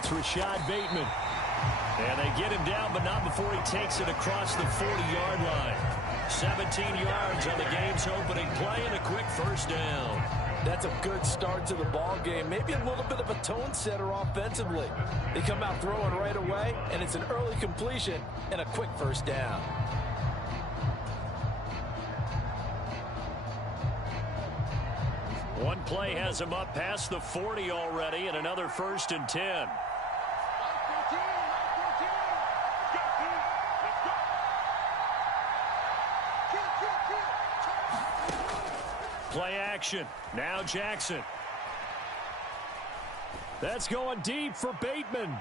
it's Rashad Bateman. And they get him down, but not before he takes it across the 40-yard line. 17 yards on the game's opening play and a quick first down. That's a good start to the ball game. Maybe a little bit of a tone setter offensively. They come out throwing right away, and it's an early completion and a quick first down. One play has him up past the 40 already, and another 1st and 10. Play action. Now Jackson. That's going deep for Bateman.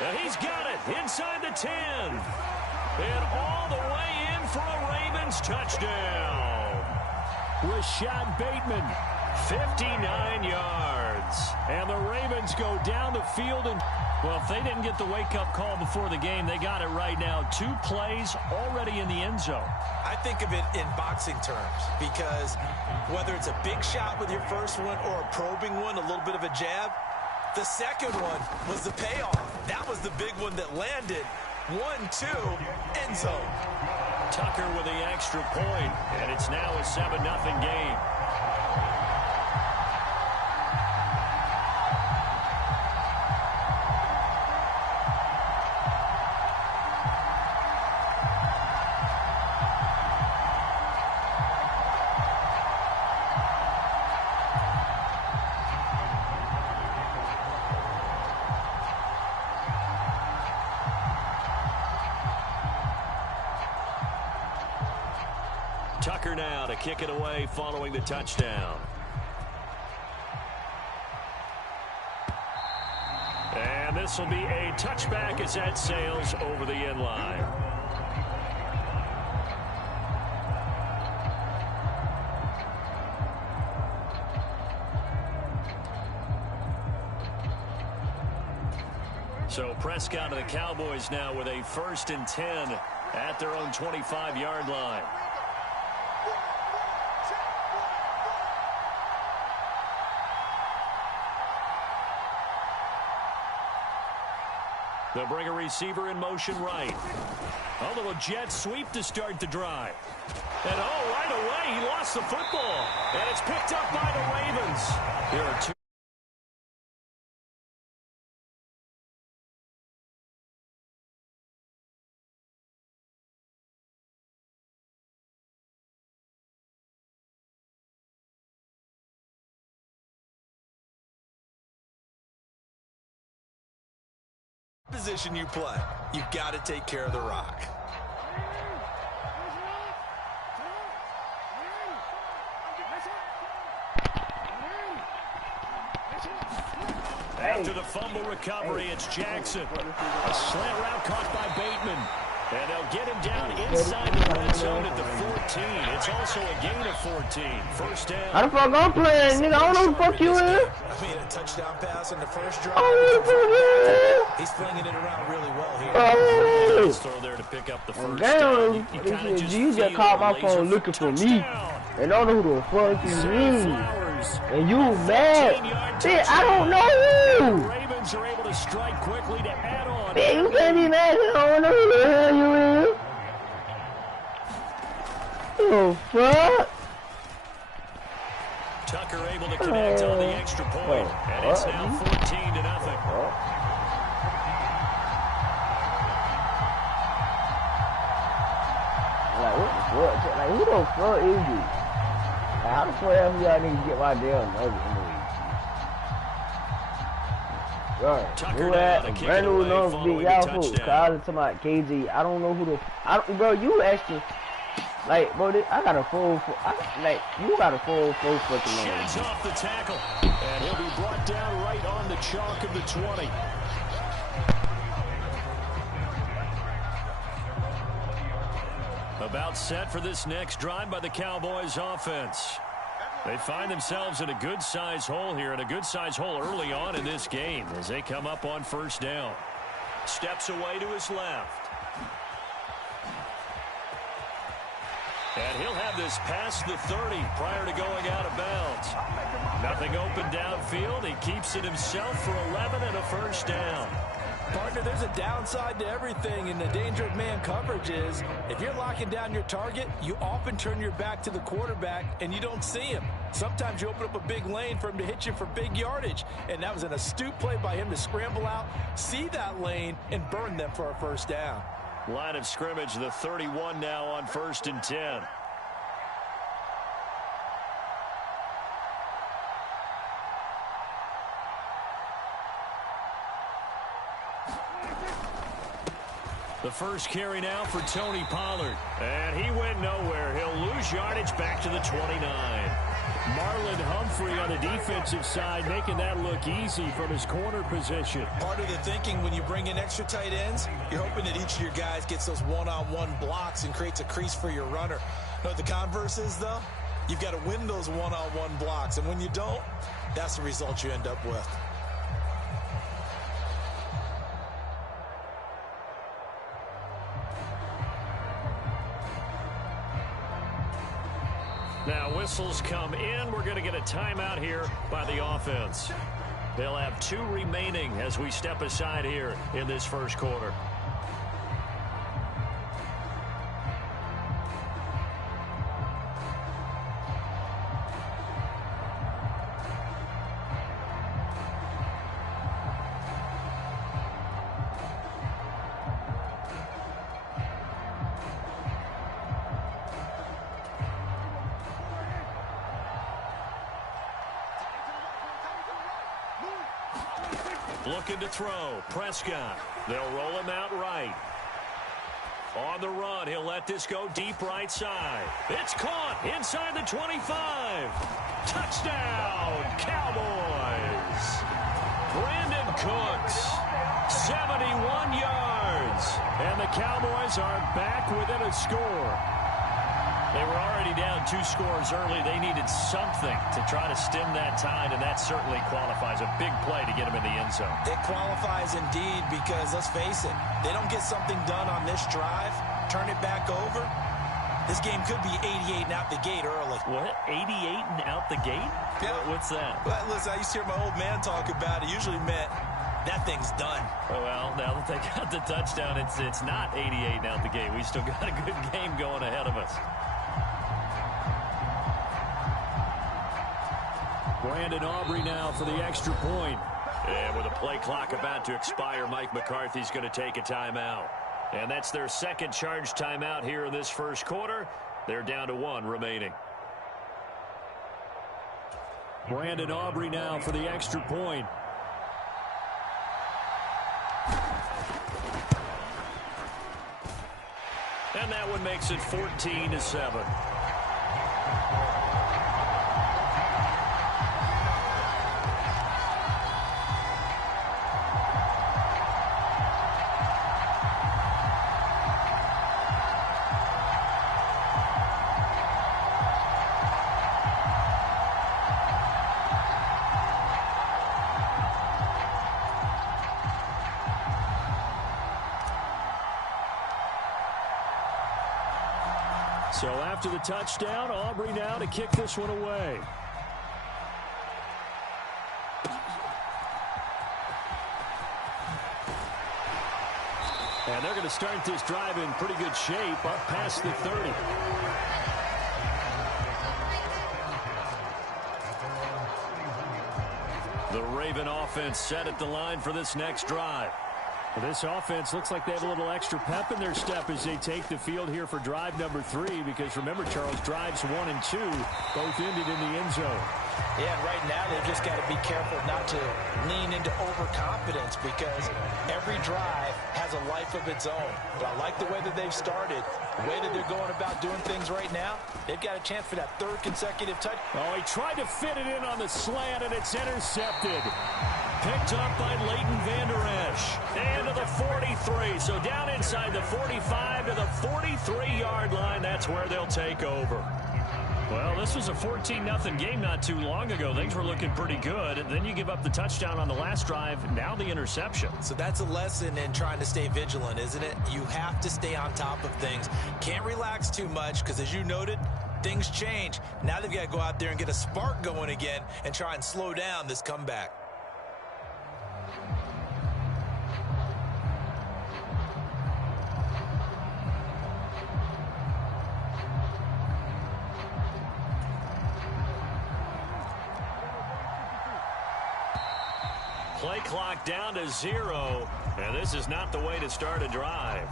And he's got it inside the 10. And all the way in for a Ravens touchdown. Rashad Bateman, 59 yards. And the Ravens go down the field. And, well, if they didn't get the wake-up call before the game, they got it right now. 2 plays already in the end zone. I think of it in boxing terms because whether it's a big shot with your first one or a probing one, a little bit of a jab, the second one was the payoff. That was the big one that landed. 1-2, end zone. Tucker with the extra point, and it's now a 7-0 game. Tucker now to kick it away following the touchdown. And this will be a touchback as that sails over the end line. So Prescott and the Cowboys now with a 1st and 10 at their own 25-yard line. They'll bring a receiver in motion right. A little jet sweep to start the drive. And right away, he lost the football. And it's picked up by the Ravens. There are 2. Position you play, you've got to take care of the rock. After the fumble recovery, it's Jackson. A slant route caught by Bateman. And they'll get him down inside the red zone at the 14. It's also a gain of 14. First down. How the fuck I'm playing, nigga? I don't know who the fuck you is. I mean, a touchdown pass on the first drive. He's flinging it around really well here. Oh, throw there to pick up the first down. You just called my phone looking for me. And I don't know who the fuck you is. And you mad. See, I don't know you. Ravens are able to strike quickly to add on. Man, you can't be mad. I don't know who the hell you is. Oh, fuck. Tucker able to connect on the extra point. And it's now 14-0. Like, what the fuck? Like, who the fuck is this? Like, how the fuck y'all niggas get my damn nugget in the week? Alright, who that? Brand new number, big y'all folks calling to my KG. I don't know who the. Bro, you actually. Like, bro, I got a full. Like, you got a full fucking number. Sheds off the tackle. And he'll be brought down right on the chalk of the 20. About set for this next drive by the Cowboys offense. They find themselves in a good-sized hole here, and a good-sized hole early on in this game as they come up on first down. Steps away to his left. And he'll have this past the 30 prior to going out of bounds. Nothing open downfield. He keeps it himself for 11 and a first down. Partner, there's a downside to everything, and the danger of man coverage is if you're locking down your target, you often turn your back to the quarterback and you don't see him. Sometimes you open up a big lane for him to hit you for big yardage, and that was an astute play by him to scramble out, see that lane, and burn them for a first down. Line of scrimmage, the 31 now on 1st and 10. The first carry now for Tony Pollard. And he went nowhere. He'll lose yardage back to the 29. Marlon Humphrey on the defensive side making that look easy from his corner position. Part of the thinking when you bring in extra tight ends, you're hoping that each of your guys gets those one-on-one blocks and creates a crease for your runner. You know what the converse is, though? You've got to win those one-on-one blocks. And when you don't, that's the result you end up with. Now whistles come in. We're going to get a timeout here by the offense. They'll have 2 remaining as we step aside here in this first quarter. Looking to throw. Prescott. They'll roll him out right. On the run, he'll let this go deep right side. It's caught inside the 25. Touchdown, Cowboys. Brandon Cooks, 71 yards. And the Cowboys are back within a score. They were already down 2 scores early. They needed something to try to stem that tide, and that certainly qualifies. A big play to get them in the end zone. It qualifies indeed because, let's face it, they don't get something done on this drive, turn it back over, this game could be 88 and out the gate early. What? 88 and out the gate? Yeah. What's that? Well, listen, I used to hear my old man talk about it. Usually meant that thing's done. Well, now that they got the touchdown, it's not 88 and out the gate. We still got a good game going ahead of us. Brandon Aubrey now for the extra point. And with a play clock about to expire, Mike McCarthy's going to take a timeout. And that's their second charge timeout here in this first quarter. They're down to 1 remaining. Brandon Aubrey now for the extra point. And that one makes it 14-7. So after the touchdown, Aubrey now to kick this one away. And they're going to start this drive in pretty good shape up past the 30. The Raven offense set at the line for this next drive. Well, this offense looks like they have a little extra pep in their step as they take the field here for drive number 3, because remember, Charles, drives 1 and 2 both ended in the end zone. Yeah, and right now they've just got to be careful not to lean into overconfidence, because every drive has a life of its own. But I like the way that they've started, the way that they're going about doing things right now. They've got a chance for that 3rd consecutive touch. Oh, he tried to fit it in on the slant, and it's intercepted. Picked up by Leighton Vander Esch. And to the 43. So down inside the 45 to the 43-yard line. That's where they'll take over. Well, this was a 14-0 game not too long ago. Things were looking pretty good. And then you give up the touchdown on the last drive. Now the interception. So that's a lesson in trying to stay vigilant, isn't it? You have to stay on top of things. Can't relax too much because, as you noted, things change. Now they've got to go out there and get a spark going again and try and slow down this comeback. Play clock down to 0, and this is not the way to start a drive.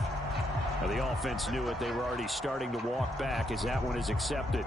Now, the offense knew it. They were already starting to walk back as that one is accepted.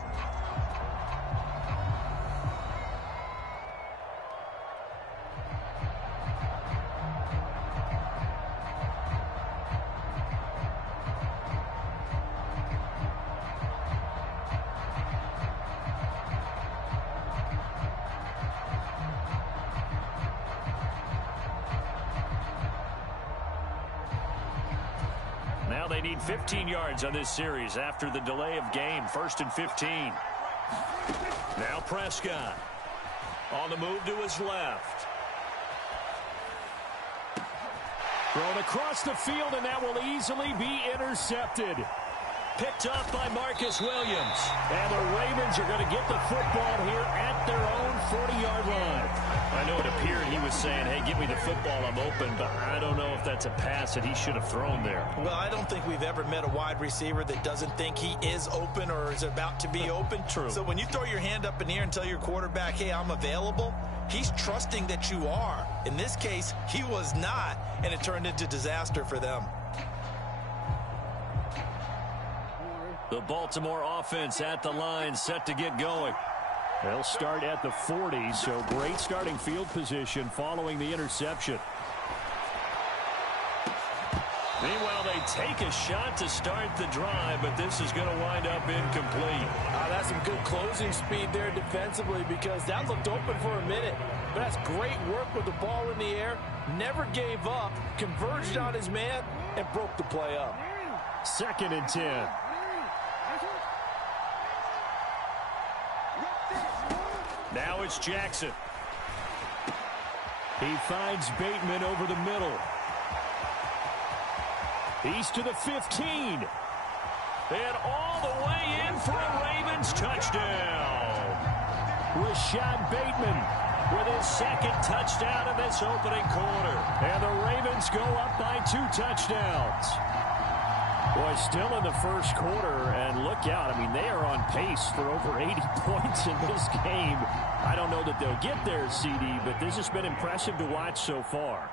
Now they need 15 yards on this series after the delay of game. 1st and 15. Now Prescott on the move to his left. Thrown across the field, and that will easily be intercepted. Picked off by Marcus Williams. And the Ravens are going to get the football here at their own 40-yard line. I know it appeared he was saying, hey, give me the football, I'm open, but I don't know if that's a pass that he should have thrown there. Well, I don't think we've ever met a wide receiver that doesn't think he is open or is about to be open. True. So when you throw your hand up in the air and tell your quarterback, hey, I'm available, he's trusting that you are. In this case, he was not, and it turned into disaster for them. The Baltimore offense at the line, set to get going. They'll start at the 40, so great starting field position following the interception. Meanwhile, they take a shot to start the drive, but this is going to wind up incomplete. That's some good closing speed there defensively because that looked open for a minute. But that's great work with the ball in the air. Never gave up, converged on his man, and broke the play up. 2nd and 10. Now it's Jackson. He finds Bateman over the middle. He's to the 15. And all the way in for a Ravens touchdown. Rashad Bateman with his 2nd touchdown in this opening quarter. And the Ravens go up by 2 touchdowns. Boy, still in the first quarter, and look out. I mean, they are on pace for over 80 points in this game. I don't know that they'll get there, CD, but this has been impressive to watch so far.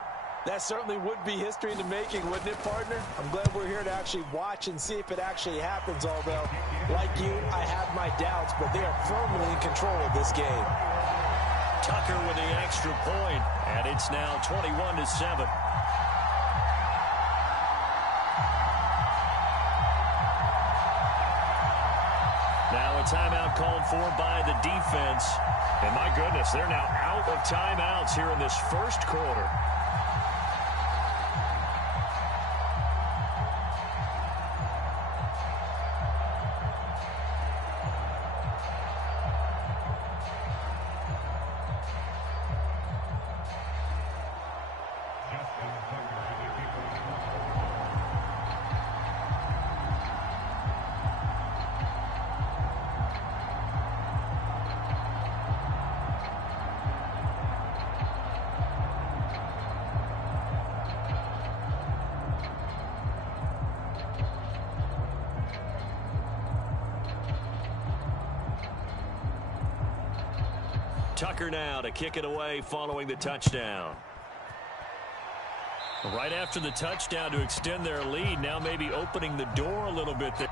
That certainly would be history in the making, wouldn't it, partner? I'm glad we're here to actually watch and see if it actually happens, although, like you, I have my doubts, but they are firmly in control of this game. Tucker with the extra point, and it's now 21-7. Now a timeout called for by the defense. And my goodness, they're now out of timeouts here in this first quarter. Tucker now to kick it away following the touchdown. Right after the touchdown to extend their lead, now maybe opening the door a little bit there.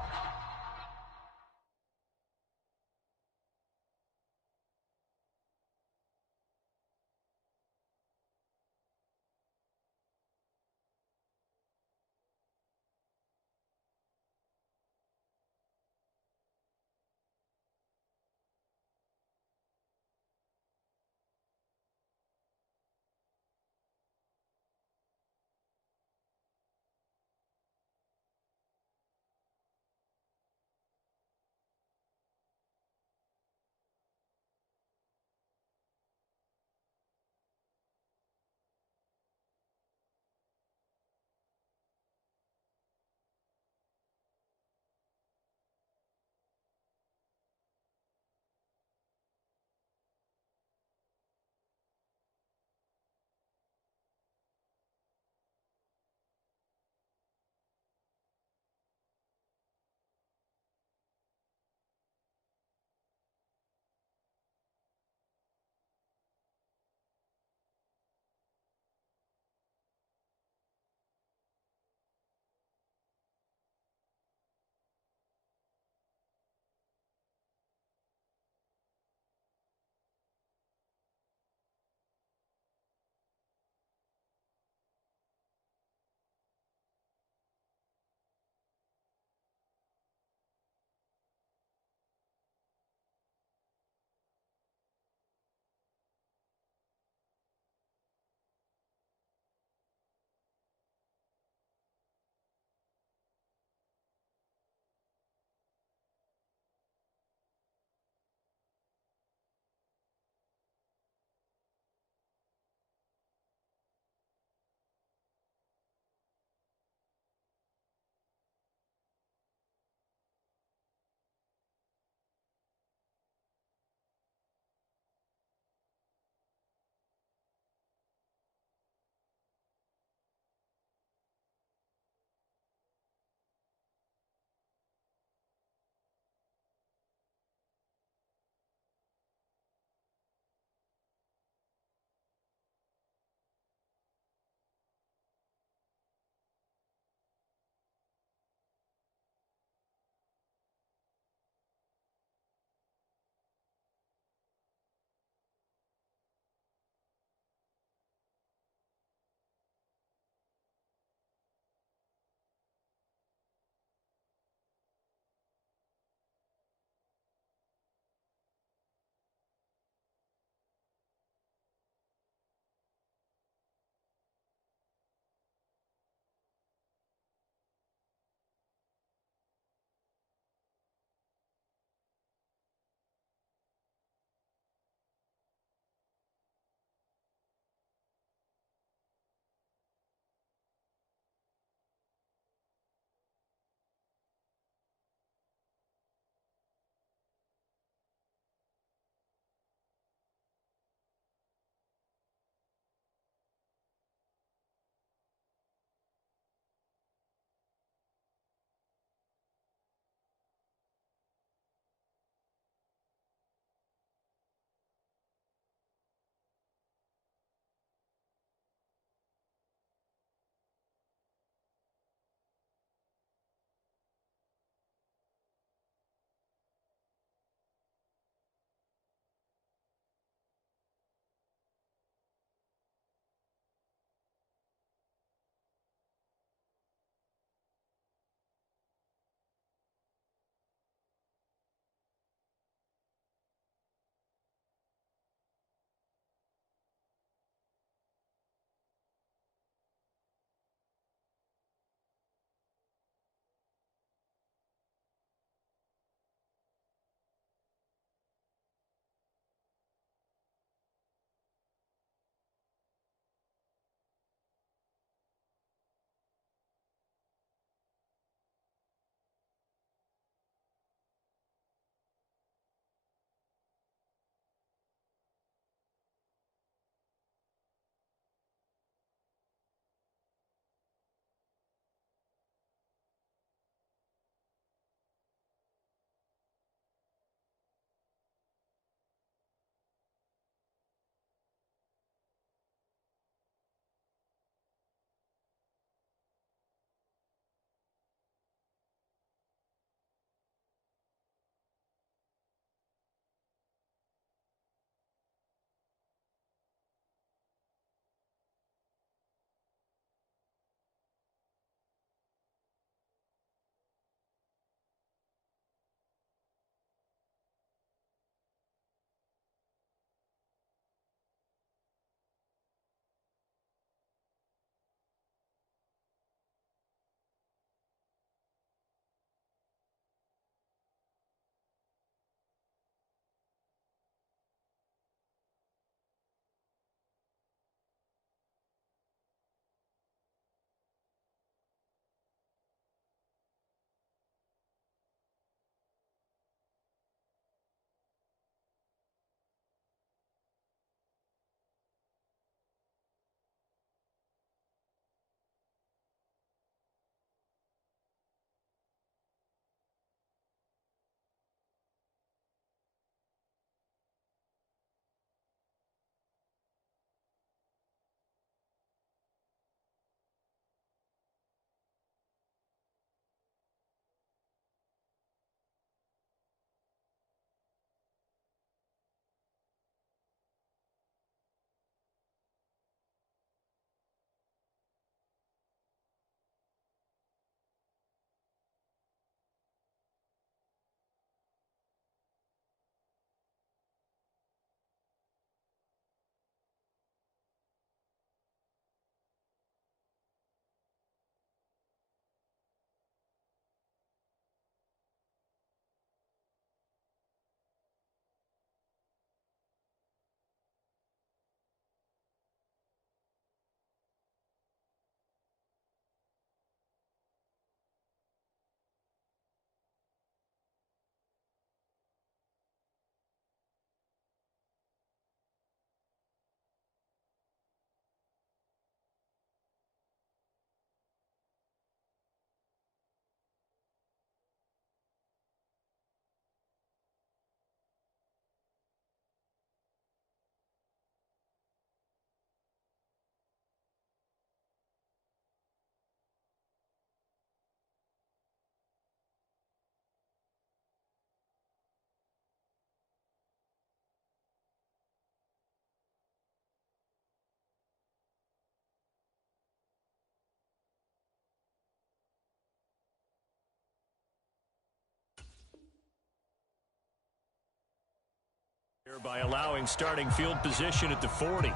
by allowing starting field position at the 40.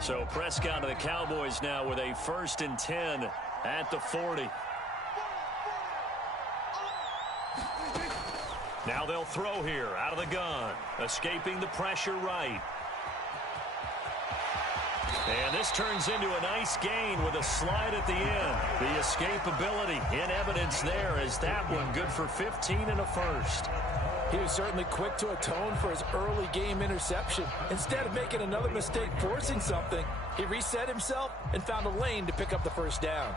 So Prescott of the Cowboys now with a 1st and 10 at the 40. Now they'll throw here out of the gun. Escaping the pressure right. And this turns into a nice gain with a slide at the end. The escapability in evidence there as that one good for 15 and a 1st. He was certainly quick to atone for his early game interception. Instead of making another mistake forcing something, he reset himself and found a lane to pick up the 1st down.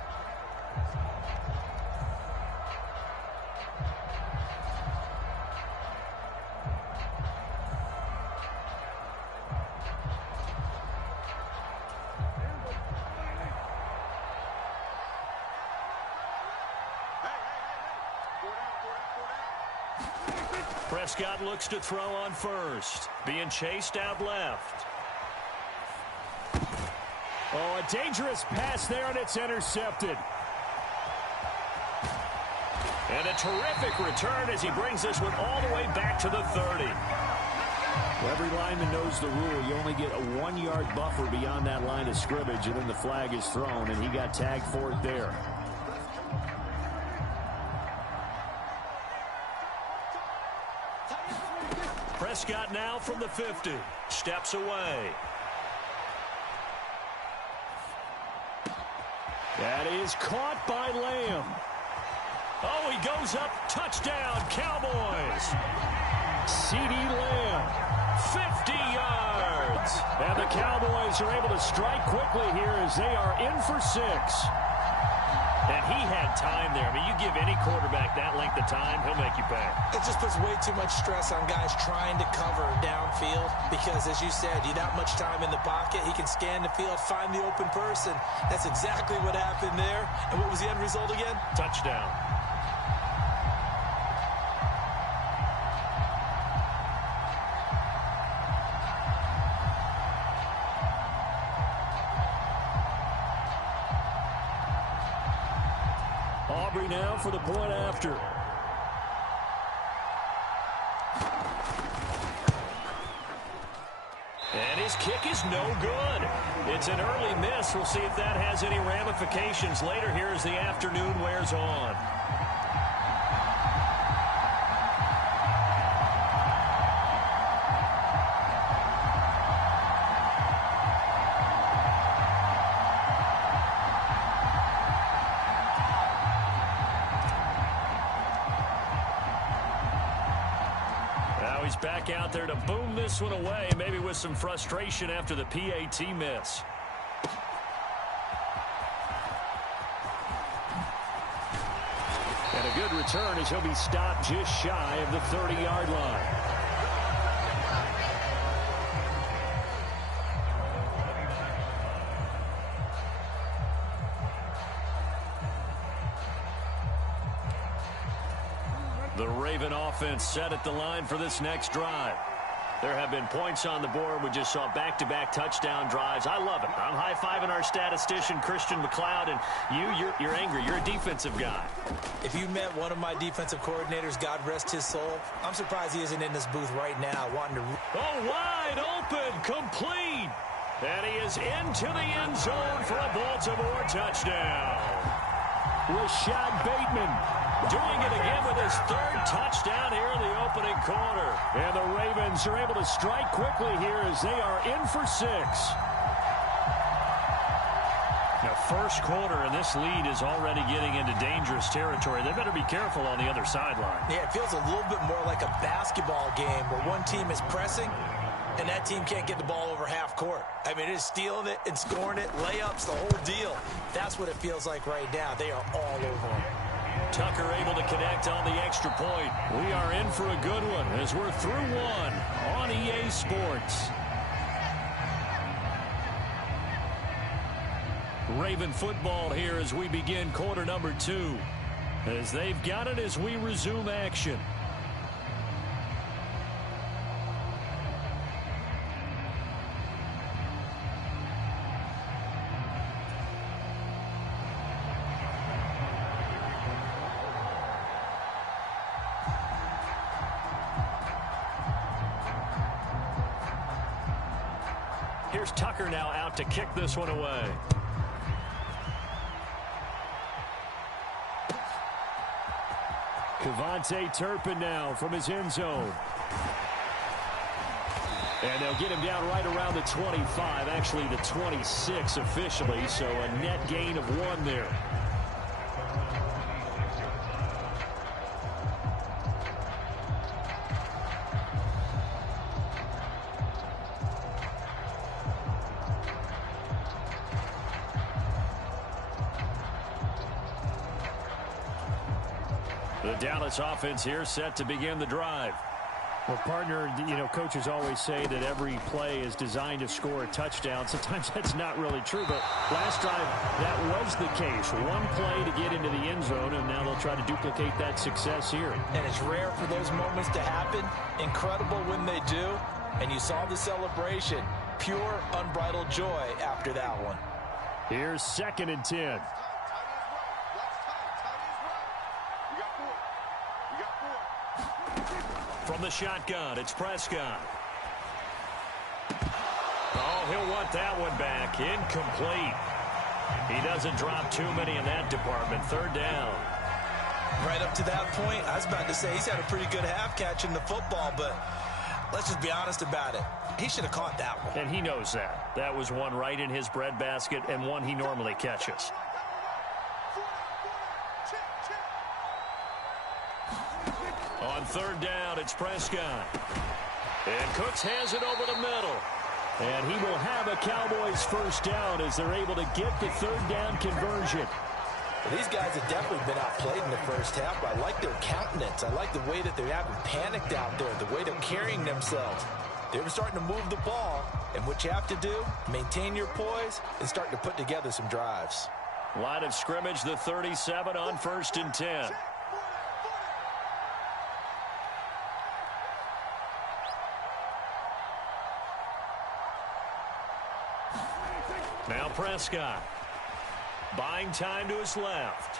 Prescott looks to throw on 1st. Being chased out left. Oh, a dangerous pass there, and it's intercepted. And a terrific return as he brings this one all the way back to the 30. Well, every lineman knows the rule. You only get a 1-yard buffer beyond that line of scrimmage, and then the flag is thrown, and he got tagged for it there. Prescott now from the 50. Steps away. That is caught by Lamb. Oh, he goes up. Touchdown, Cowboys. CeeDee Lamb. 50 yards. And the Cowboys are able to strike quickly here as they are in for 6. And he had time there. I mean, you give any quarterback that length of time, he'll make you pay. It just puts way too much stress on guys trying to cover downfield because, as you said, you that much time in the pocket, he can scan the field, find the open person. That's exactly what happened there. And what was the end result again? Touchdown. Aubrey now for the point after. And his kick is no good. It's an early miss. We'll see if that has any ramifications later here as the afternoon wears on. He's back out there to boom this one away, maybe with some frustration after the PAT miss. And a good return as he'll be stopped just shy of the 30-yard line. The Raven offense set at the line for this next drive. There have been points on the board. We just saw back-to-back touchdown drives. I love it. I'm high-fiving our statistician, Christian McLeod, and you're angry. You're a defensive guy. If you met one of my defensive coordinators, God rest his soul, I'm surprised he isn't in this booth right now wanting to... Oh, wide open, complete. And he is into the end zone for a Baltimore touchdown. Rashad Bateman doing it again with his 3rd touchdown here in the opening quarter. And the Ravens are able to strike quickly here as they are in for 6. Now, first quarter, and this lead is already getting into dangerous territory. They better be careful on the other sideline. Yeah, it feels a little bit more like a basketball game where one team is pressing and that team can't get the ball over half court. I mean, it is stealing it and scoring it, layups, the whole deal. That's what it feels like right now. They are all over them. Tucker able to connect on the extra point. We are in for a good one as we're through one on EA Sports. Raven football here as we begin quarter number 2. As they've got it as we resume action. Here's Tucker now out to kick this one away. Kevontae Turpin now from his end zone. And they'll get him down right around the 25, actually the 26 officially, so a net gain of 1 there. The Dallas offense here set to begin the drive. Well, partner, you know, coaches always say that every play is designed to score a touchdown. Sometimes that's not really true, but last drive, that was the case. One play to get into the end zone, and now they'll try to duplicate that success here. And it's rare for those moments to happen. Incredible when they do. And you saw the celebration. Pure, unbridled joy after that one. Here's 2nd and 10. From the shotgun, it's Prescott. Oh, he'll want that one back. Incomplete. He doesn't drop too many in that department. 3rd down. Right up to that point, I was about to say he's had a pretty good half catching the football, but let's just be honest about it. He should have caught that one. And he knows that. That was one right in his breadbasket and one he normally catches. On 3rd down, it's Prescott. And Cooks has it over the middle. And he will have a Cowboys 1st down as they're able to get the 3rd down conversion. Well, these guys have definitely been outplayed in the first half, but I like their countenance. I like the way that they haven't panicked out there, the way they're carrying themselves. They're starting to move the ball, and what you have to do, maintain your poise and start to put together some drives. Line of scrimmage, the 37 on 1st and 10. Now Prescott. Buying time to his left.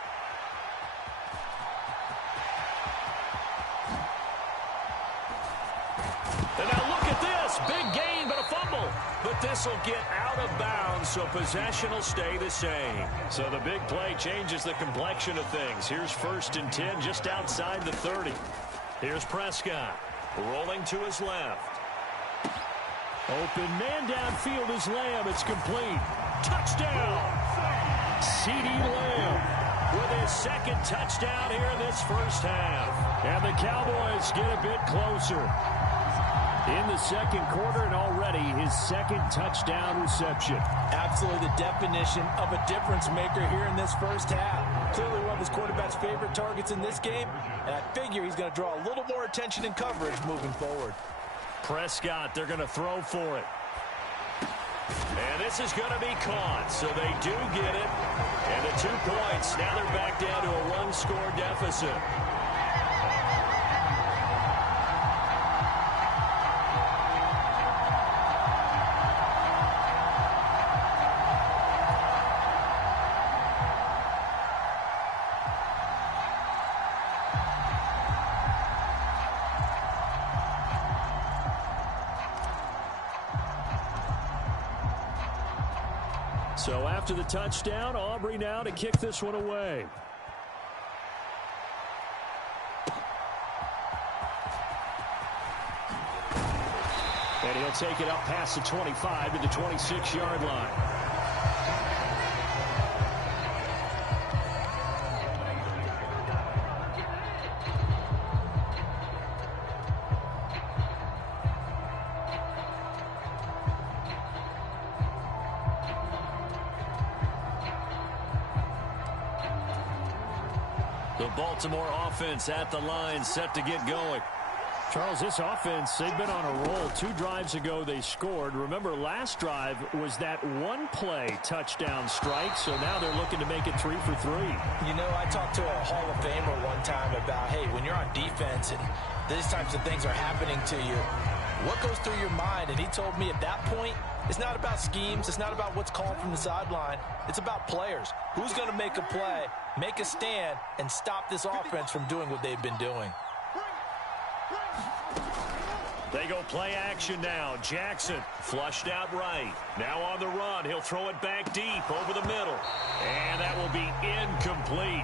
And now look at this. Big gain, but a fumble. But this will get out of bounds, so possession will stay the same. So the big play changes the complexion of things. Here's 1st and 10 just outside the 30. Here's Prescott. Rolling to his left. Open man downfield is Lamb. It's complete. Touchdown! CeeDee Lamb with his 2nd touchdown here in this first half. And the Cowboys get a bit closer in the 2nd quarter, and already his 2nd touchdown reception. Absolutely the definition of a difference maker here in this first half. Clearly one of his quarterback's favorite targets in this game, and I figure he's going to draw a little more attention and coverage moving forward. Prescott, they're going to throw for it. And this is going to be caught, so they do get it. And the 2 points, now they're back down to a 1-score deficit. So after the touchdown, Aubrey now to kick this one away. And he'll take it up past the 25 to the 26-yard line. The Baltimore offense at the line, set to get going. Charles, this offense, they've been on a roll. 2 drives ago, they scored. Remember, last drive was that 1-play touchdown strike, so now they're looking to make it 3 for 3. You know, I talked to a Hall of Famer one time about, hey, when you're on defense and these types of things are happening to you, what goes through your mind? And he told me at that point, it's not about schemes. It's not about what's called from the sideline. It's about players. Who's going to make a play, make a stand, and stop this offense from doing what they've been doing? They go play action now. Jackson flushed out right. Now on the run. He'll throw it back deep over the middle. And that will be incomplete.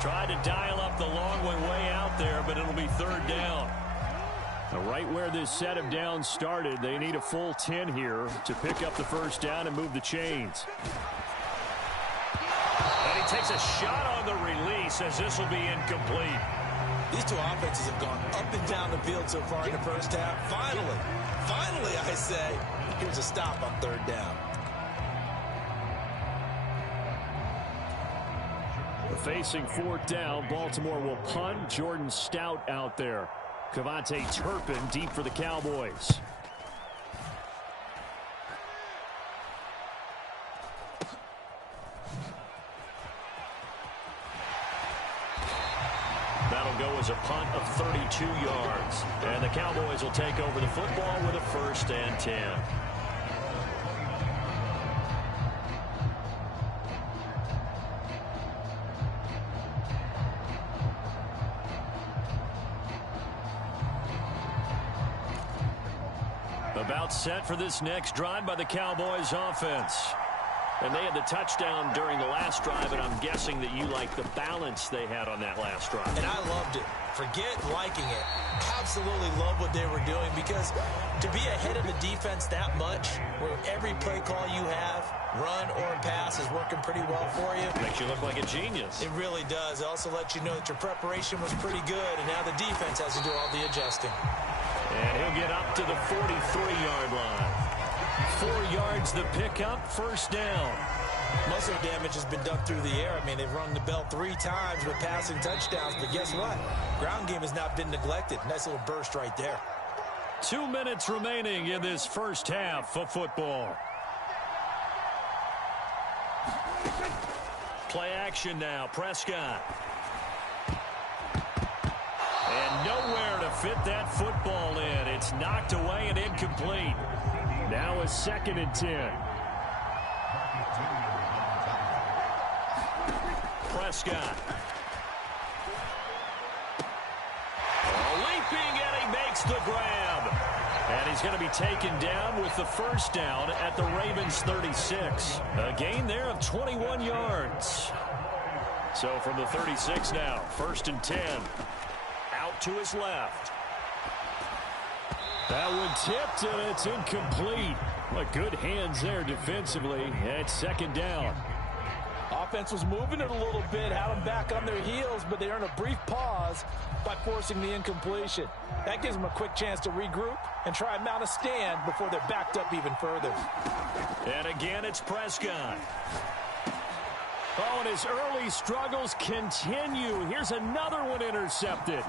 Tried to dial up the long way out there, but it'll be third down. Right where this set of downs started, they need a full 10 here to pick up the first down and move the chains. And he takes a shot on the release as this will be incomplete. These two offenses have gone up and down the field so far in the first half. Finally, I say, here's a stop on third down. Facing fourth down, Baltimore will punt. Jordan Stout out there. Cavante Turpin deep for the Cowboys. That'll go as a punt of 32 yards. And the Cowboys will take over the football with a 1st and 10. About set for this next drive by the Cowboys offense. And they had the touchdown during the last drive, and I'm guessing that you like the balance they had on that last drive. And I loved it. Forget liking it. Absolutely love what they were doing, because to be ahead of the defense that much, where every play call you have, run or pass, is working pretty well for you. Makes you look like a genius. It really does. It also lets you know that your preparation was pretty good, and now the defense has to do all the adjusting. And he'll get up to the 43-yard line. 4 yards the pickup, first down. Muscle damage has been done through the air. I mean, they've rung the bell 3 times with passing touchdowns, but guess what? Ground game has not been neglected. Nice little burst right there. 2 minutes remaining in this first half of football. Play action now, Prescott. And nowhere to fit that football in. It's knocked away and incomplete. Now a 2nd and 10. Prescott. Leaping, and he makes the grab. And he's going to be taken down with the first down at the Ravens 36. A gain there of 21 yards. So from the 36 now, 1st and 10. Out to his left. That one tipped, and it's incomplete. But good hands there defensively. And it's 2nd down. Offense was moving it a little bit, had them back on their heels, but they earned a brief pause by forcing the incompletion. That gives them a quick chance to regroup and try and mount a stand before they're backed up even further. And again, it's Prescott. Oh, and his early struggles continue. Here's another one intercepted.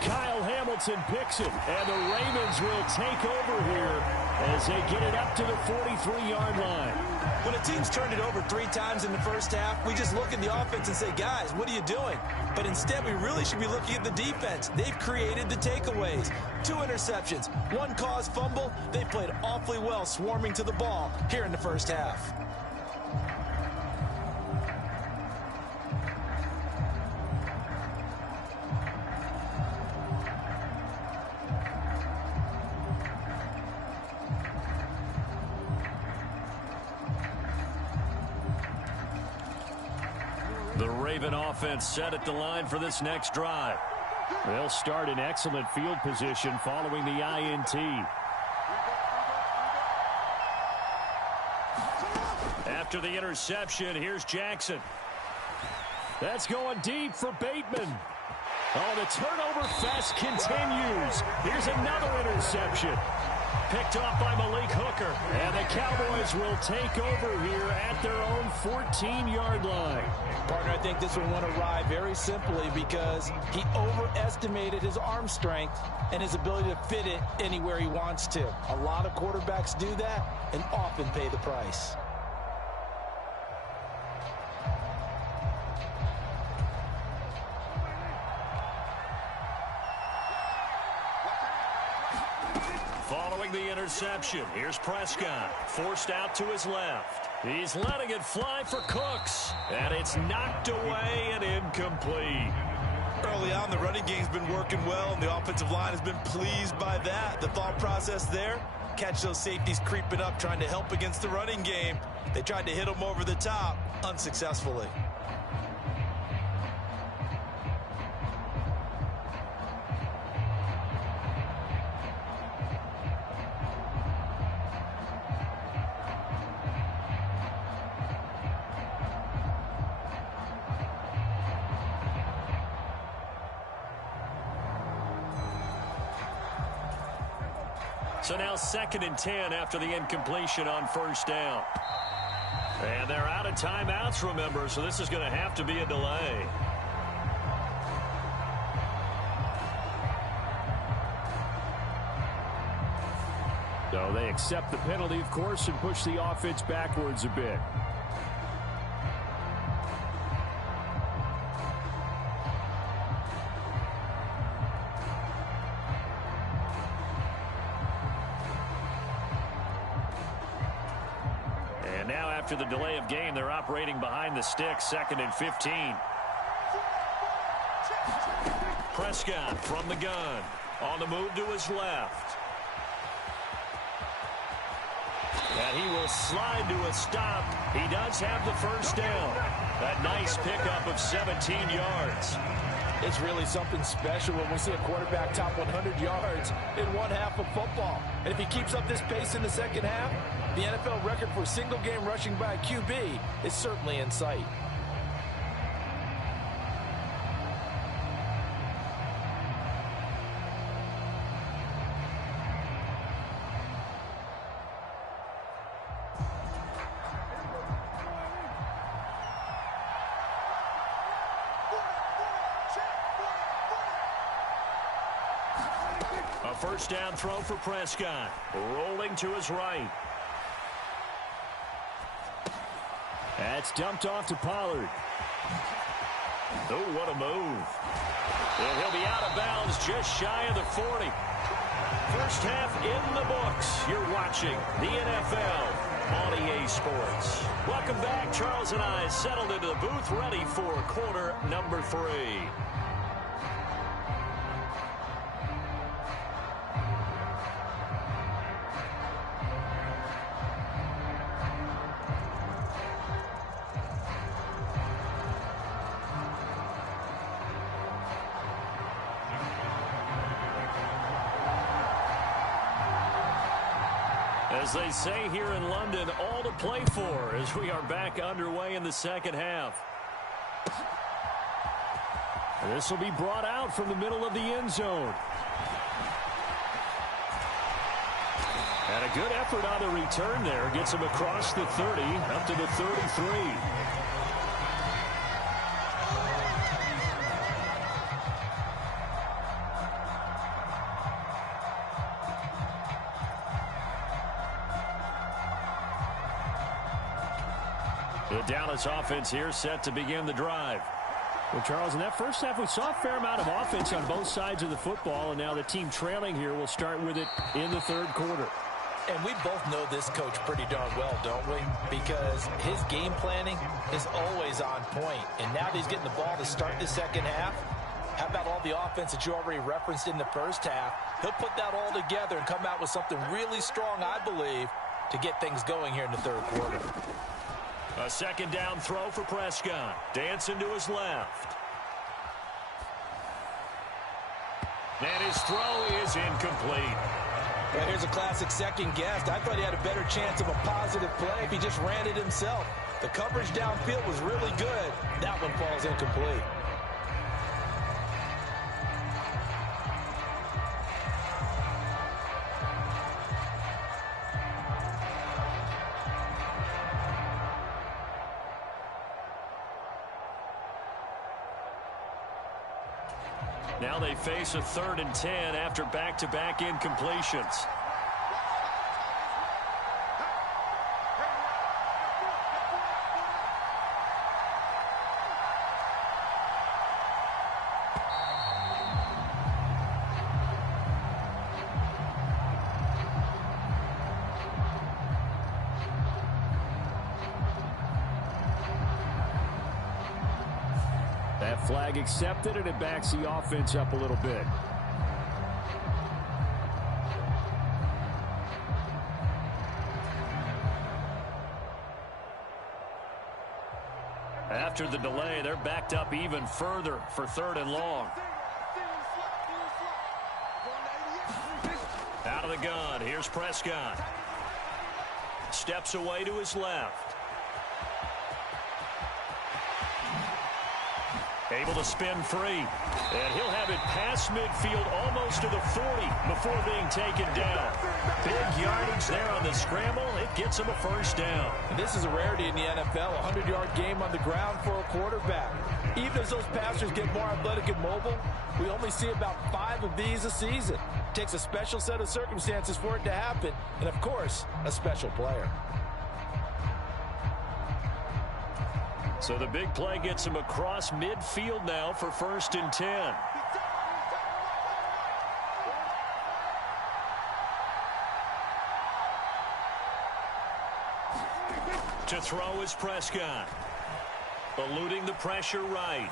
Kyle Hamilton picks it, and the Ravens will take over here as they get it up to the 43-yard line. When a team's turned it over 3 times in the first half, we just look at the offense and say, guys, what are you doing? But instead, we really should be looking at the defense. They've created the takeaways. 2 interceptions, 1 caused fumble. They played awfully well swarming to the ball here in the first half. The Raven offense set at the line for this next drive. They'll start in excellent field position following the INT. After the interception, here's Jackson. That's going deep for Bateman. Oh, the turnover fest continues. Here's another interception. Picked off by Malik Hooker. And the Cowboys will take over here at their own 14-yard line. Partner, I think this one went awry very simply because he overestimated his arm strength and his ability to fit it anywhere he wants to. A lot of quarterbacks do that and often pay the price. Following the interception, here's Prescott, forced out to his left. He's letting it fly for Cooks, and it's knocked away and incomplete. Early on, the running game's been working well, and the offensive line has been pleased by that. The thought process there, catch those safeties creeping up, trying to help against the running game. They tried to hit them over the top, unsuccessfully. So now 2nd and 10 after the incompletion on first down. And they're out of timeouts, remember, so this is going to have to be a delay. So they accept the penalty, of course, and push the offense backwards a bit. And now after the delay of game, they're operating behind the sticks, 2nd and 15. Prescott from the gun. On the move to his left. And he will slide to a stop. He does have the first down. That nice pickup of 17 yards. It's really something special when we see a quarterback top 100 yards in one half of football. And if he keeps up this pace in the second half, the NFL record for single-game rushing by a QB is certainly in sight. A first down throw for Prescott. Rolling to his right. That's dumped off to Pollard. Oh, what a move. And he'll be out of bounds just shy of the 40. First half in the books. You're watching the NFL on EA Sports. Welcome back. Charles and I settled into the booth, ready for quarter number 3. As they say here in London, all to play for as we are back underway in the second half. This will be brought out from the middle of the end zone. And a good effort on the return there. Gets him across the 30, up to the 33. The Dallas offense here set to begin the drive. Well, Charles, in that first half, we saw a fair amount of offense on both sides of the football, and now the team trailing here will start with it in the third quarter. And we both know this coach pretty darn well, don't we? Because his game planning is always on point. And now that he's getting the ball to start the second half, how about all the offense that you already referenced in the first half? He'll put that all together and come out with something really strong, I believe, to get things going here in the third quarter. A second down throw for Prescott. Dancing to his left. And his throw is incomplete. Well, here's a classic second guess. I thought he had a better chance of a positive play if he just ran it himself. The coverage downfield was really good. That one falls incomplete. Now they face a 3rd and 10 after back-to-back incompletions. That flag accepted, and it backs the offense up a little bit. After the delay, they're backed up even further for 3rd and long. Out of the gun, here's Prescott. Steps away to his left. Able to spin free. And he'll have it past midfield almost to the 40 before being taken down. Big yardage there on the scramble. It gets him a first down. And this is a rarity in the NFL, a 100-yard game on the ground for a quarterback. Even as those passers get more athletic and mobile, we only see about 5 of these a season. It takes a special set of circumstances for it to happen, and of course, a special player. So the big play gets him across midfield now for 1st and 10. To throw is Prescott. Eluding the pressure right.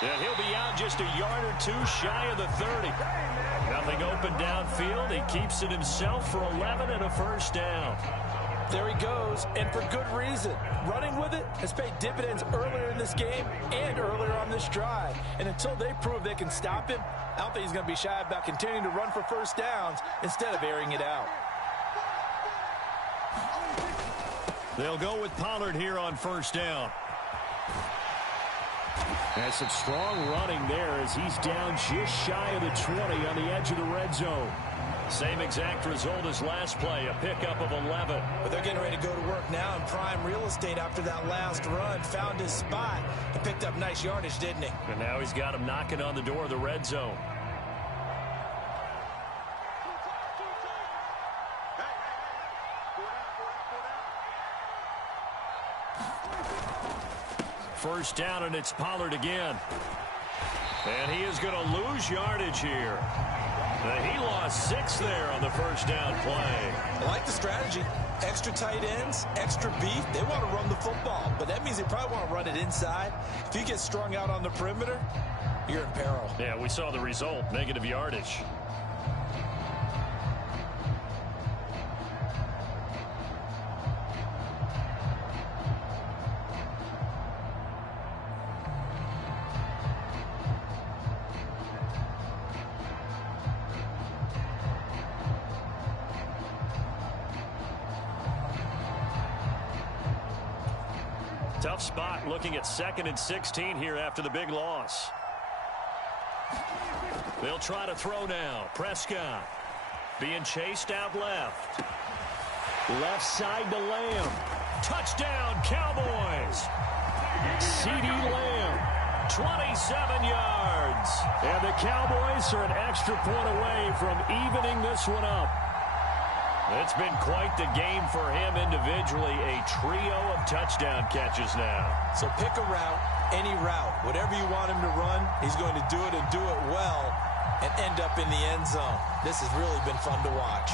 And he'll be out just a yard or 2 shy of the 30. Nothing open downfield. He keeps it himself for 11 and a first down. There he goes, and for good reason. Running with it has paid dividends earlier in this game and earlier on this drive. And until they prove they can stop him, I don't think he's going to be shy about continuing to run for first downs instead of airing it out. They'll go with Pollard here on first down. That's some strong running there as he's down just shy of the 20 on the edge of the red zone. Same exact result as last play, a pickup of 11. But they're getting ready to go to work now in prime real estate after that last run. Found his spot and picked up nice yardage, didn't he? And now he's got him knocking on the door of the red zone. First down, and it's Pollard again. And he is going to lose yardage here. He lost 6 there on the first down play. I like the strategy. Extra tight ends, extra beef. They want to run the football, but that means they probably want to run it inside. If you get strung out on the perimeter, you're in peril. Yeah, we saw the result, negative yardage. Tough spot looking at 2nd and 16 here after the big loss. They'll try to throw now. Prescott being chased out left. Left side to Lamb. Touchdown, Cowboys. CeeDee Lamb, 27 yards. And the Cowboys are an extra point away from evening this one up. It's been quite the game for him individually. A trio of touchdown catches now. So pick a route, any route. Whatever you want him to run, he's going to do it and do it well and end up in the end zone. This has really been fun to watch.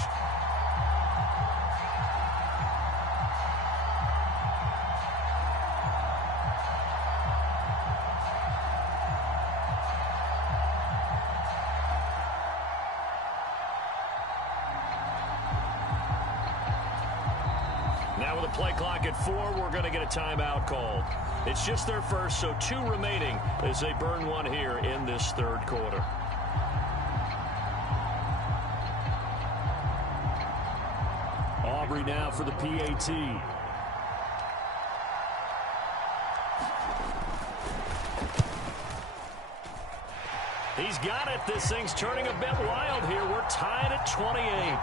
Now with a play clock at 4, we're going to get a timeout called. It's just their first, so 2 remaining as they burn one here in this 3rd quarter. Aubrey now for the PAT. He's got it. This thing's turning a bit wild here. We're tied at 28.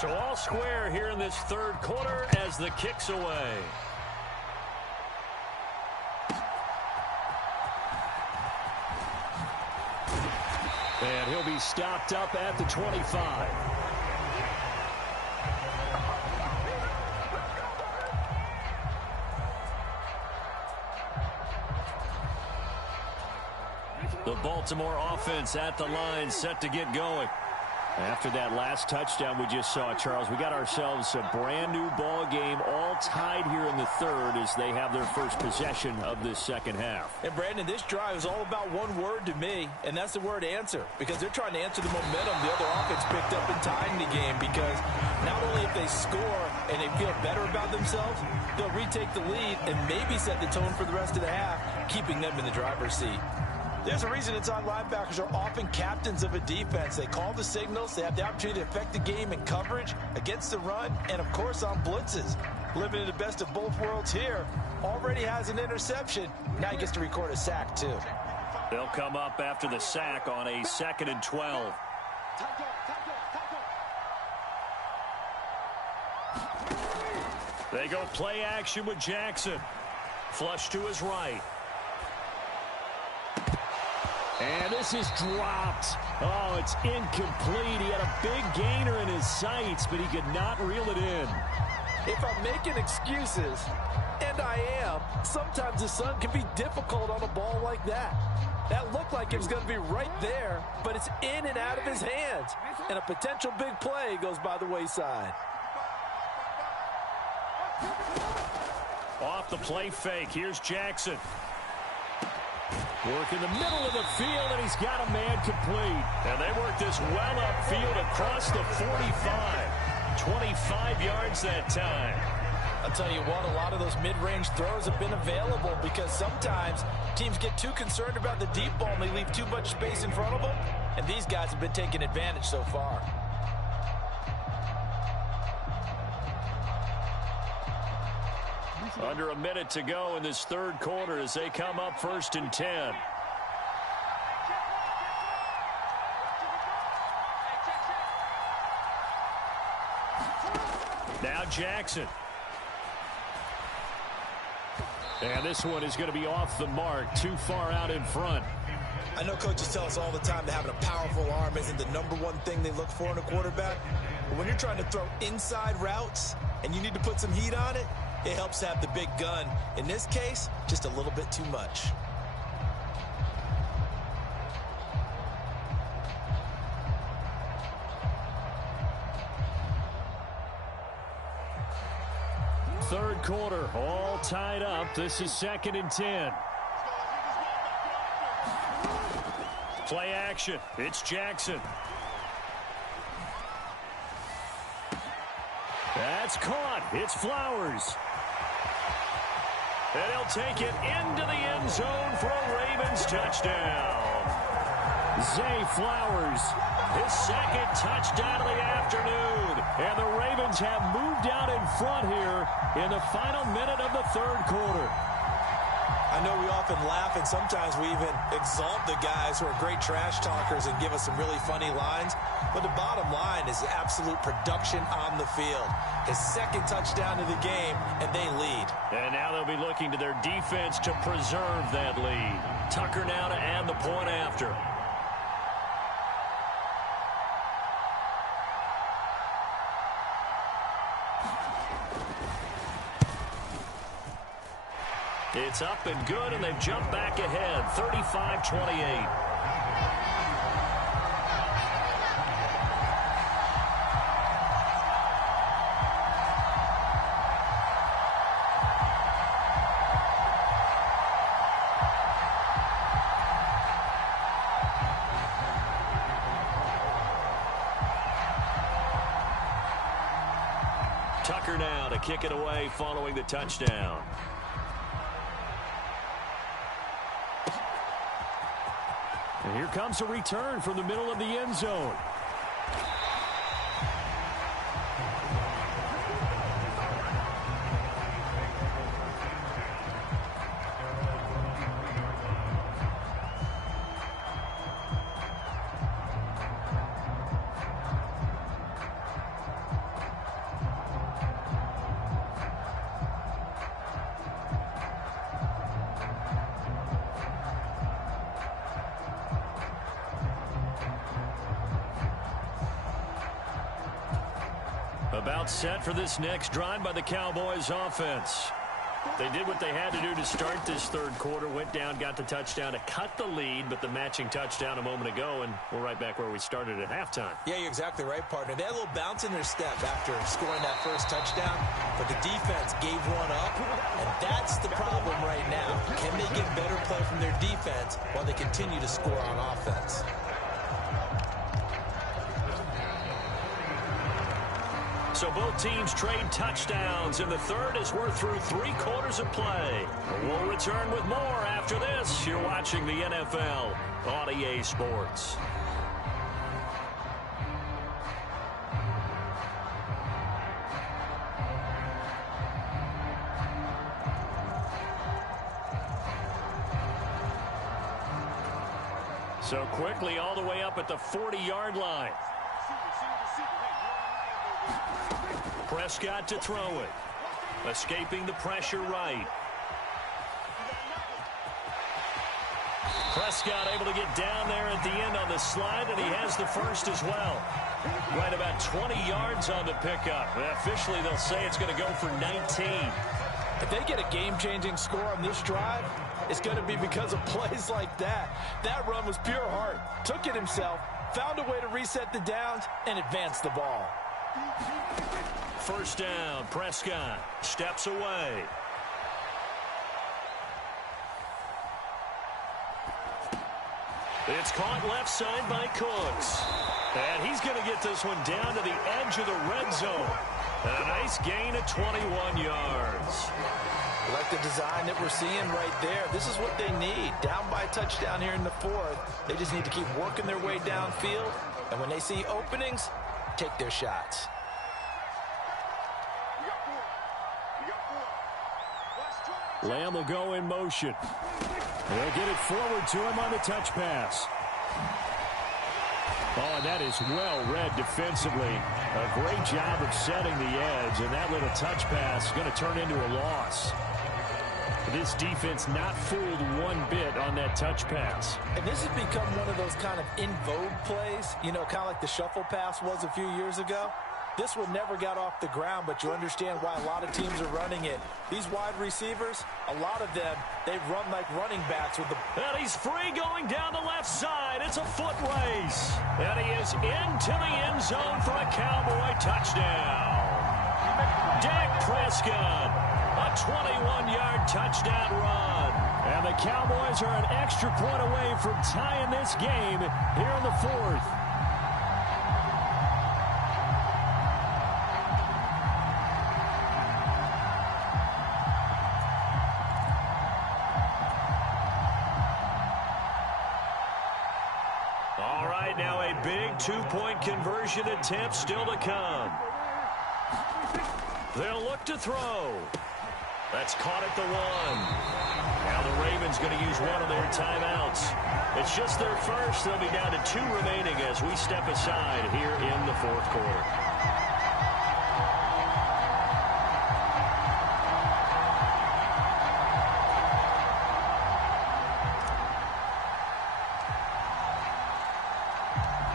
So all square here in this third quarter as the kick's away. And he'll be stopped up at the 25. The Baltimore offense at the line, set to get going. After that last touchdown we just saw, Charles, we got ourselves a brand new ball game, all tied here in the third as they have their first possession of this second half. And Brandon, this drive is all about one word to me, and that's the word answer, because they're trying to answer the momentum the other offense picked up in tying the game, because not only if they score and they feel better about themselves, they'll retake the lead and maybe set the tone for the rest of the half, keeping them in the driver's seat. There's a reason inside linebackers are often captains of a defense. They call the signals. They have the opportunity to affect the game in coverage, against the run, and, of course, on blitzes. Living in the best of both worlds here. Already has an interception. Now he gets to record a sack, too. They'll come up after the sack on a 2nd and 12. They go play action with Jackson. Flush to his right. And this is dropped. Oh, it's incomplete. He had a big gainer in his sights, but he could not reel it in. If I'm making excuses, and I am, sometimes the sun can be difficult on a ball like that. That looked like it was going to be right there, but it's in and out of his hands. And a potential big play goes by the wayside. Off the play fake. Here's Jackson. Work in the middle of the field, and he's got a man complete. And they work this well upfield across the 45. 25 yards that time. I'll tell you what, a lot of those mid-range throws have been available because sometimes teams get too concerned about the deep ball and they leave too much space in front of them. And these guys have been taking advantage so far. Under a minute to go in this third quarter as they come up 1st and 10. Now Jackson. And this one is going to be off the mark, too far out in front. I know coaches tell us all the time that having a powerful arm isn't the #1 thing they look for in a quarterback. But when you're trying to throw inside routes and you need to put some heat on it, it helps have the big gun. In this case, just a little bit too much. Third quarter, all tied up. This is 2nd and 10. Play action. It's Jackson. That's caught. It's Flowers. And he'll take it into the end zone for a Ravens touchdown. Zay Flowers, his 2nd touchdown of the afternoon. And the Ravens have moved out in front here in the final minute of the third quarter. I know we often laugh and sometimes we even exalt the guys who are great trash talkers and give us some really funny lines. But the bottom line is absolute production on the field. His 2nd touchdown of the game, and they lead. And now they'll be looking to their defense to preserve that lead. Tucker now to add the point after. It's up and good, and they've jumped back ahead, 35-28. Tucker now to kick it away following the touchdown. And here comes a return from the middle of the end zone. About set for this next drive by the Cowboys offense. They did what they had to do to start this third quarter. Went down, got the touchdown to cut the lead, but the matching touchdown a moment ago, and we're right back where we started at halftime. Yeah, you're exactly right, partner. They had a little bounce in their step after scoring that first touchdown, but the defense gave one up, and that's the problem right now. Can they get better play from their defense while they continue to score on offense? So both teams trade touchdowns in the third as we're through 3 quarters of play. We'll return with more after this. You're watching the NFL on EA Sports. So quickly all the way up at the 40-yard line. Prescott to throw it. Escaping the pressure right. Prescott able to get down there at the end on the slide, and he has the first as well. Right about 20 yards on the pickup. Officially, they'll say it's going to go for 19. If they get a game-changing score on this drive, it's going to be because of plays like that. That run was pure heart. Took it himself, found a way to reset the downs, and advance the ball. First down, Prescott steps away. It's caught left side by Cooks. And he's going to get this one down to the edge of the red zone. And a nice gain of 21 yards. I like the design that we're seeing right there. This is what they need. Down by a touchdown here in the fourth. They just need to keep working their way downfield. And when they see openings, take their shots. Lamb will go in motion. They'll get it forward to him on the touch pass. Oh, and that is well read defensively. A great job of setting the edge, and that little touch pass is going to turn into a loss. This defense not fooled one bit on that touch pass. And this has become one of those kind of in vogue plays, you know, kind of like the shuffle pass was a few years ago. This one never got off the ground, but you understand why a lot of teams are running it. These wide receivers, a lot of them, they run like running backs with the... And he's free going down the left side. It's a foot race. And he is into the end zone for a Cowboy touchdown. Dak Prescott, a 21-yard touchdown run. And the Cowboys are an extra point away from tying this game here in the fourth. Now a big two-point conversion attempt still to come. They'll look to throw. That's caught at the 1. Now the Ravens going to use one of their timeouts. It's just their first. They'll be down to 2 remaining as we step aside here in the fourth quarter.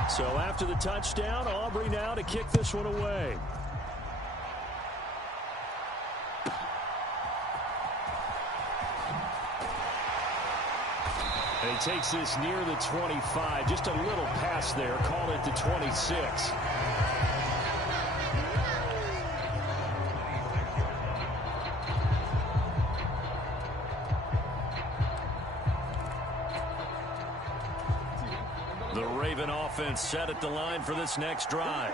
So after the touchdown, Aubrey now to kick this one away. And he takes this near the 25. Just a little pass there. Call it the 26. The Raven offense set at the line for this next drive.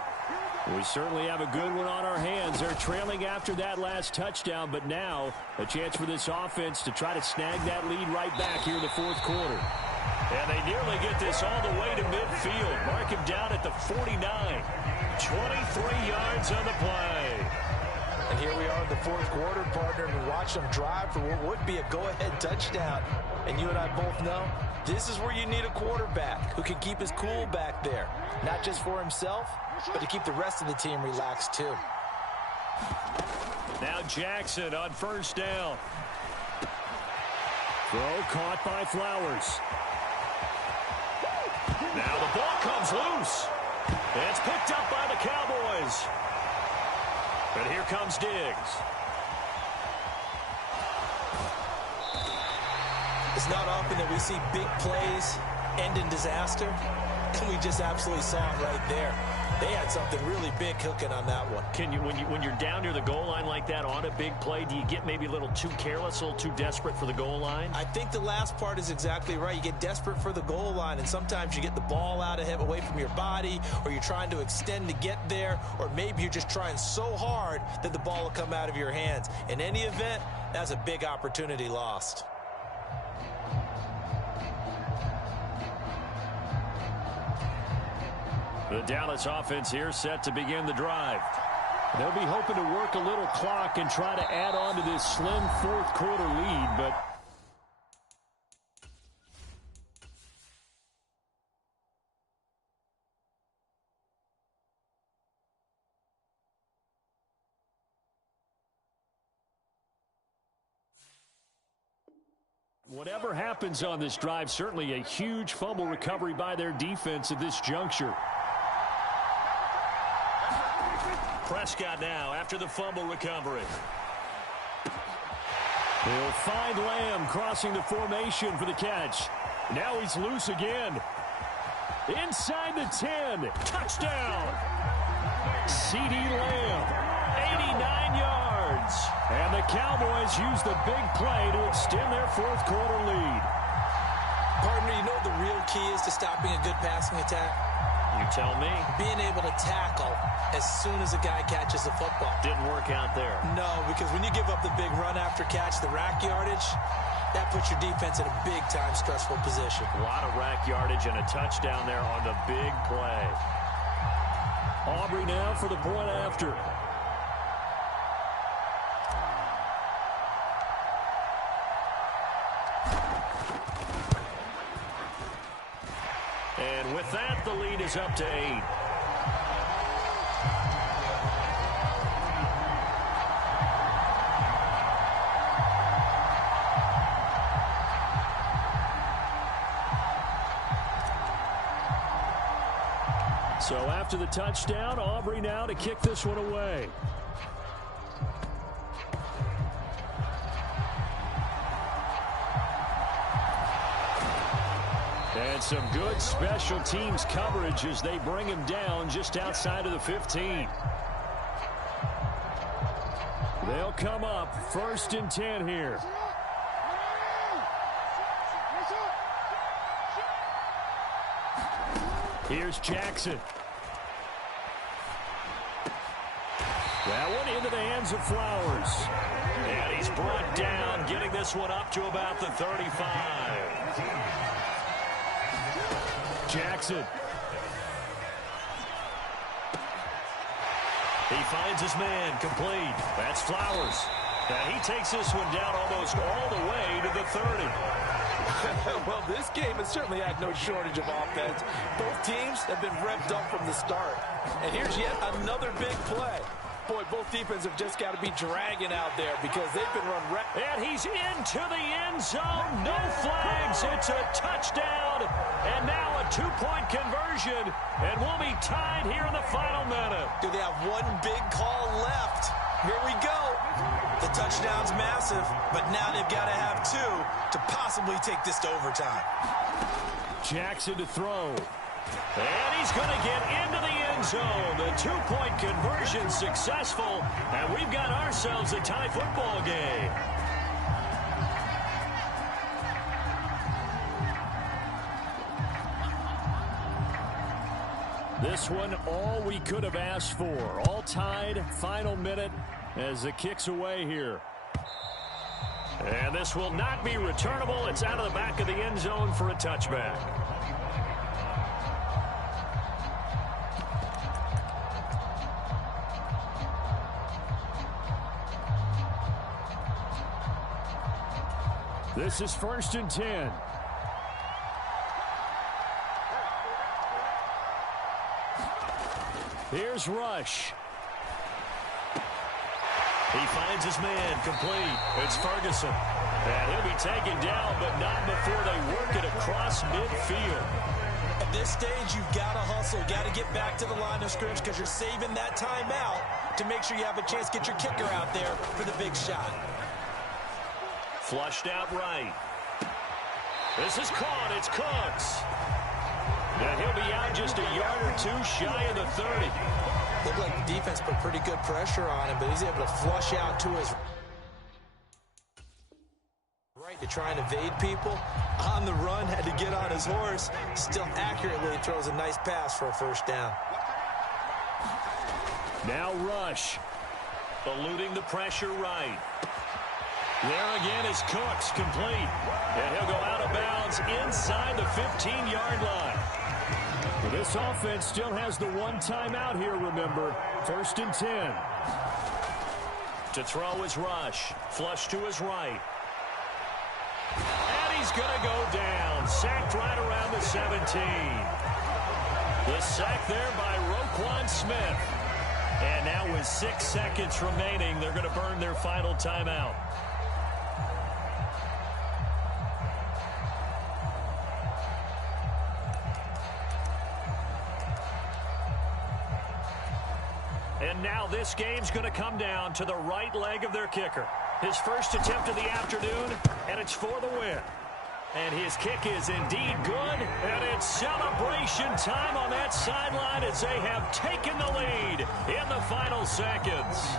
We certainly have a good one on our hands. They're trailing after that last touchdown, but now a chance for this offense to try to snag that lead right back here in the fourth quarter. And they nearly get this all the way to midfield. Mark him down at the 49. 23 yards on the play. And here we are in the fourth quarter, partner, and we watch them drive for what would be a go-ahead touchdown. And you and I both know this is where you need a quarterback who can keep his cool back there. Not just for himself, but to keep the rest of the team relaxed too. Now Jackson on first down. Throw caught by Flowers. Now the ball comes loose. It's picked up by the Cowboys. And here comes Diggs. It's not often that we see big plays end in disaster, and we just absolutely saw it right there. They had something really big cooking on that one. Can you, when you're down near the goal line like that on a big play, do you get maybe a little too careless, a little too desperate for the goal line? I think the last part is exactly right. You get desperate for the goal line, and sometimes you get the ball out ahead, away from your body, or you're trying to extend to get there, or maybe you're just trying so hard that the ball will come out of your hands. In any event, that's a big opportunity lost. The Dallas offense here set to begin the drive. They'll be hoping to work a little clock and try to add on to this slim fourth quarter lead, but whatever happens on this drive, certainly a huge fumble recovery by their defense at this juncture. Prescott now after the fumble recovery. He'll find Lamb crossing the formation for the catch. Now he's loose again. Inside the 10. Touchdown. C.D. Lamb, 89 yards. And the Cowboys use the big play to extend their fourth quarter lead. Partner, you know what the real key is to stopping a good passing attack? You tell me. Being able to tackle as soon as a guy catches the football. Didn't work out there. No, because when you give up the big run after catch, the rack yardage, that puts your defense in a big-time stressful position. A lot of rack yardage and a touchdown there on the big play. Aubrey now for the point after. And with that, the lead is up to 8. So after the touchdown, Aubrey now to kick this one away. And some good special teams coverage as they bring him down just outside of the 15. They'll come up 1st and 10 here. Here's Jackson. That one into the hands of Flowers. And he's brought down, getting this one up to about the 35. Jackson. He finds his man, complete. That's Flowers. And he takes this one down almost all the way to the 30. Well, this game has certainly had no shortage of offense. Both teams have been revved up from the start. And here's yet another big play. Boy, both defenses have just got to be dragging out there because they've been run right. And he's into the end zone. No flags. It's a touchdown. And now a two-point conversion. And we'll be tied here in the final minute. Do they have one big call left? Here we go. The touchdown's massive, but now they've got to have two to possibly take this to overtime. Jackson to throw. And he's going to get into the end zone. The two-point conversion successful, and we've got ourselves a tie football game. This one, all we could have asked for. All tied, final minute as the kick's away here. And this will not be returnable. It's out of the back of the end zone for a touchback. This is 1st and 10. Here's Rush. He finds his man, complete. It's Ferguson. And he'll be taken down, but not before they work it across midfield. At this stage, you've got to hustle, got to get back to the line of scrimmage because you're saving that timeout to make sure you have a chance to get your kicker out there for the big shot. Flushed out right. This is caught. It's Cooks. And he'll be out just a yard or two shy of the 30. Looked like the defense put pretty good pressure on him, but he's able to flush out to his right to try and evade people. On the run, had to get on his horse. Still accurately throws a nice pass for a first down. Now Rush. Eluding the pressure right. There again is Cooks, complete. And he'll go out of bounds inside the 15-yard line. Well, this offense still has the one timeout here, remember. 1st and 10. To throw is Rush. Flush to his right. And he's going to go down. Sacked right around the 17. The sack there by Roquan Smith. And now with 6 seconds remaining, they're going to burn their final timeout. And now this game's going to come down to the right leg of their kicker. His first attempt of the afternoon, and it's for the win. And his kick is indeed good, and it's celebration time on that sideline as they have taken the lead in the final seconds.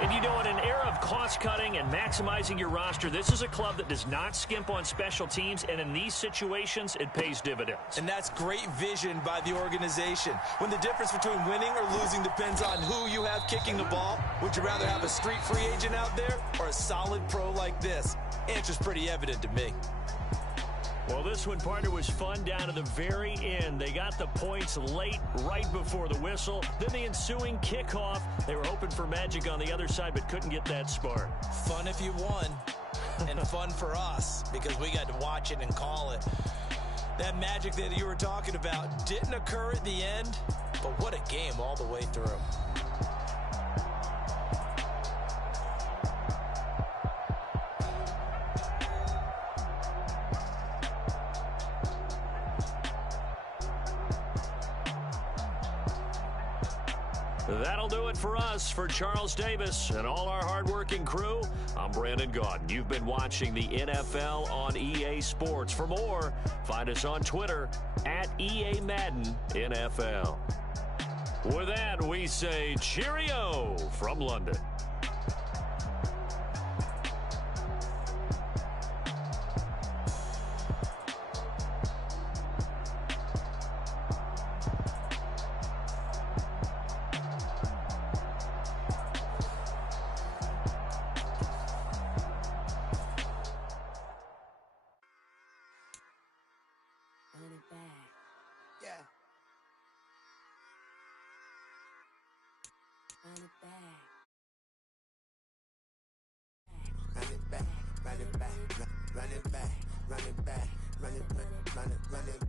And you know, in an era of cost-cutting and maximizing your roster, this is a club that does not skimp on special teams, and in these situations, it pays dividends. And that's great vision by the organization. When the difference between winning or losing depends on who you have kicking the ball, would you rather have a street free agent out there or a solid pro like this? Answer's pretty evident to me. Well, this one, partner, was fun down to the very end. They got the points late, right before the whistle. Then the ensuing kickoff. They were hoping for magic on the other side, but couldn't get that spark. Fun if you won, and fun for us, because we got to watch it and call it. That magic that you were talking about didn't occur at the end, but what a game all the way through. That'll do it for us. For Charles Davis and all our hardworking crew, I'm Brandon Gaudin. You've been watching the NFL on EA Sports. For more, find us on Twitter at EA Madden NFL. With that, we say cheerio from London. Run it back, run it back, run it back, run it back, run it back.